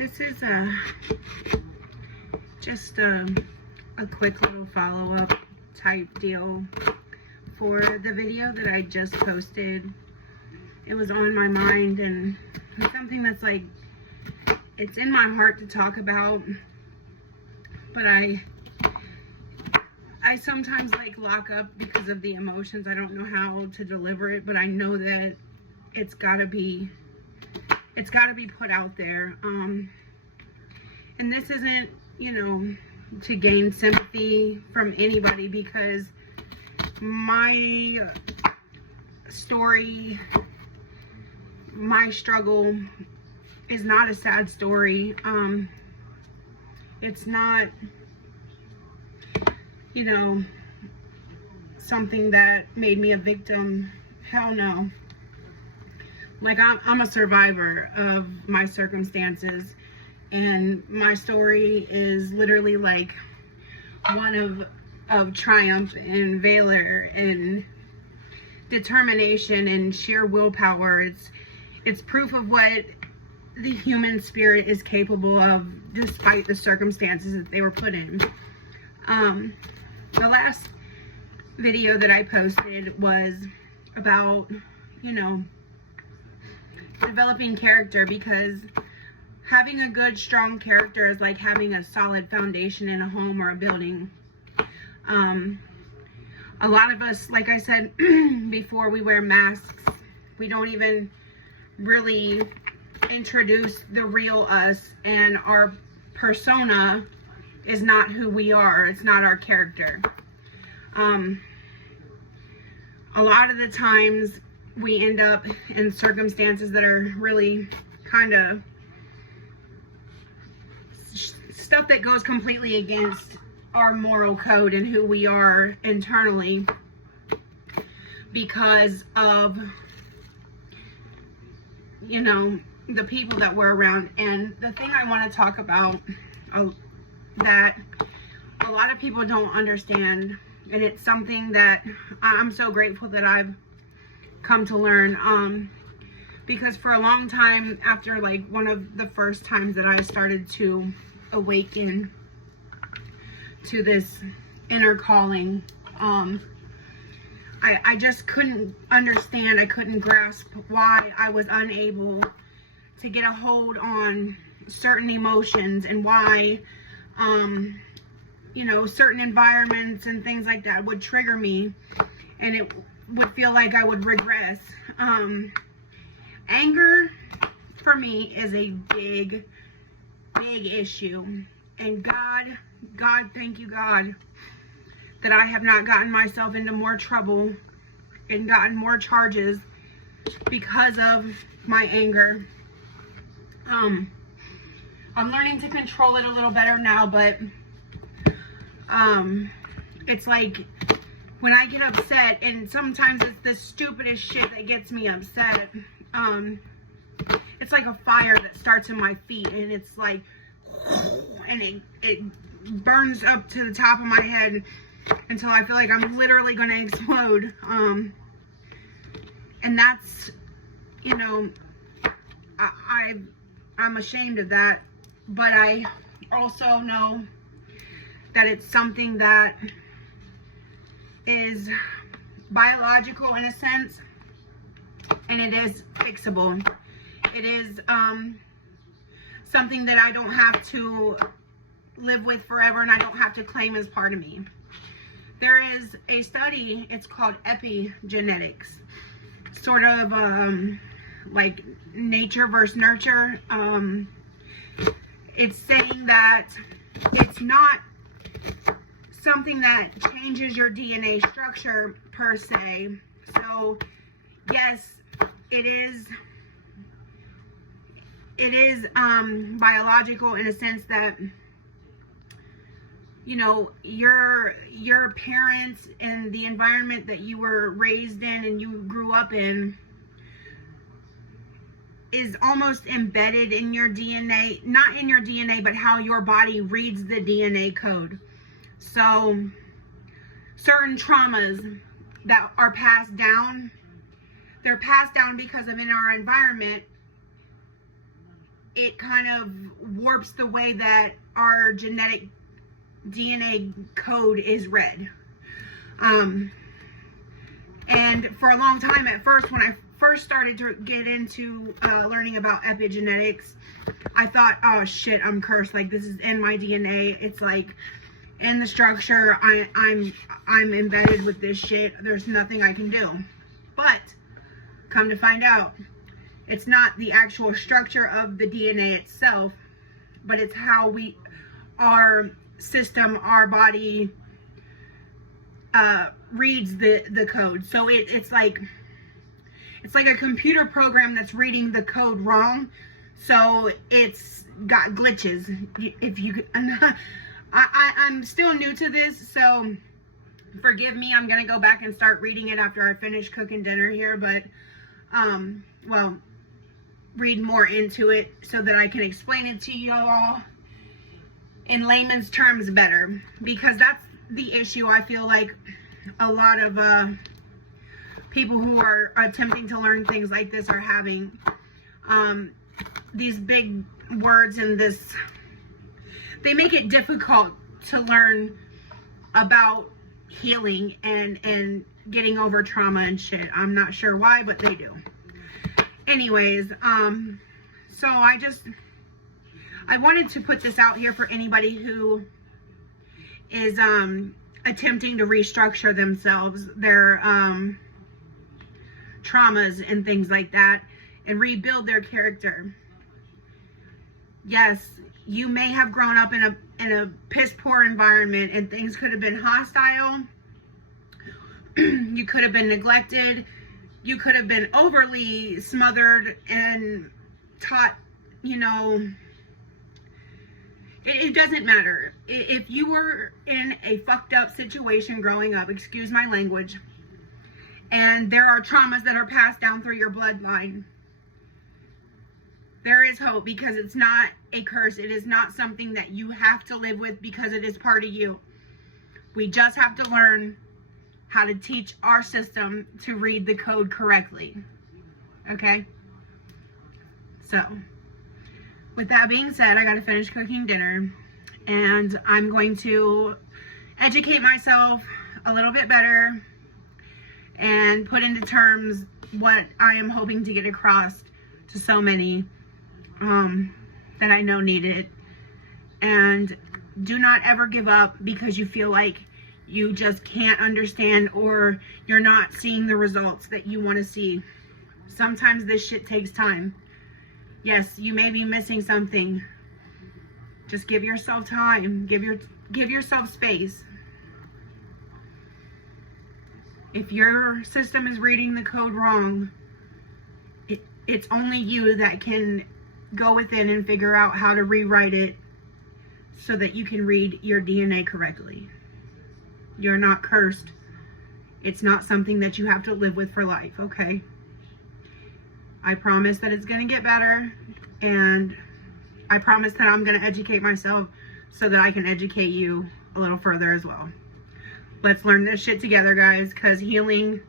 This is just a quick little follow-up type deal for the video that I just posted. It was on my mind, and it's something that's like, it's in my heart to talk about, but I sometimes like lock up because of the emotions. I don't know how to deliver it, but I know that it's gotta be put out there. And this isn't, you know, to gain sympathy from anybody, because my story, my struggle is not a sad story. It's not, you know, something that made me a victim. Hell no. Like, I'm a survivor of my circumstances, and my story is literally like one of triumph and valor and determination and sheer willpower. It's proof of what the human spirit is capable of, despite the circumstances that they were put in. The last video that I posted was about, you know, developing character, because having a good, strong character is like having a solid foundation in a home or a building. A lot of us, like I said before, we wear masks. We don't even really introduce the real us, and our persona is not who we are. It's not our character. A lot of the times we end up in circumstances that are really kind of stuff that goes completely against our moral code and who we are internally, because of, you know, the people that we're around. And the thing I want to talk about that a lot of people don't understand, and it's something that I'm so grateful that I've come to learn, because for a long time, after like one of the first times that I started to awaken to this inner calling, I just couldn't understand, I couldn't grasp why I was unable to get a hold on certain emotions, and why you know, certain environments and things like that would trigger me, and it would feel like I would regress. Anger for me is a big issue, and God, thank you, God, that I have not gotten myself into more trouble and gotten more charges because of my anger. I'm learning to control it a little better now, but it's like when I get upset, and sometimes it's the stupidest shit that gets me upset, it's like a fire that starts in my feet, and it's like, and it burns up to the top of my head until I feel like I'm literally going to explode. And that's, you know, I'm ashamed of that, but I also know that it's something that is biological in a sense, and it is fixable. It is something that I don't have to live with forever, and I don't have to claim as part of me. There is a study, it's called epigenetics, sort of like nature versus nurture. It's saying that it's not something that changes your DNA structure per se. So yes, it is biological in a sense that, you know, your parents and the environment that you were raised in and you grew up in is almost embedded in your DNA, not in your DNA, but how your body reads the DNA code. So certain traumas that are passed down, they're passed down because of in our environment, it kind of warps the way that our genetic DNA code is read. And for a long time at first, when I first started to get into learning about epigenetics, I thought, oh shit, I'm cursed. Like, this is in my DNA. It's like in the structure. I'm embedded with this shit. There's nothing I can do. But come to find out, it's not the actual structure of the DNA itself, but it's how our system, our body reads the code. So it's like a computer program that's reading the code wrong. So it's got glitches. If you, I'm still new to this, so forgive me. I'm gonna go back and start reading it after I finish cooking dinner here, but well, read more into it so that I can explain it to you all in layman's terms better, because that's the issue I feel like a lot of people who are attempting to learn things like this are having. These big words and this, they make it difficult to learn about healing and getting over trauma and shit. I'm not sure why, but they do. Anyways, so I wanted to put this out here for anybody who is attempting to restructure themselves, their traumas and things like that, and rebuild their character. Yes, you may have grown up in a piss poor environment and things could have been hostile. You could have been neglected. You could have been overly smothered and taught, you know, it doesn't matter. If you were in a fucked up situation growing up, excuse my language, and there are traumas that are passed down through your bloodline, there is hope, because it's not a curse. It is not something that you have to live with, because it is part of you. We just have to learn how to teach our system to read the code correctly. Okay? So, with that being said, I gotta finish cooking dinner, and I'm going to educate myself a little bit better and put into terms what I am hoping to get across to so many that I know need it. And do not ever give up because you feel like you just can't understand or you're not seeing the results that you want to see. Sometimes this shit takes time. Yes, you may be missing something. Just give yourself time. Give yourself space. If your system is reading the code wrong, it's only you that can go within and figure out how to rewrite it so that you can read your DNA correctly. You're not cursed. It's not something that you have to live with for life, okay? I promise that it's going to get better, and I promise that I'm going to educate myself so that I can educate you a little further as well. Let's learn this shit together, guys, because healing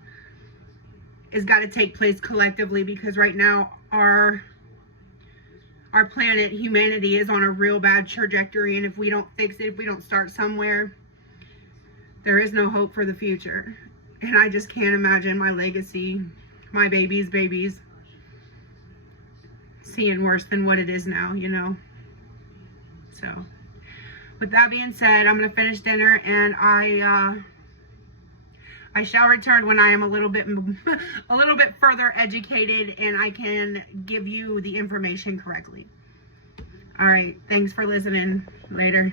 has got to take place collectively, because right now our planet, humanity, is on a real bad trajectory, and if we don't fix it, if we don't start somewhere, there is no hope for the future. And I just can't imagine my legacy, my babies seeing worse than what it is now, you know. So with that being said, I'm gonna finish dinner, and I shall return when I am a little bit further educated and I can give you the information correctly. All right, thanks for listening. Later.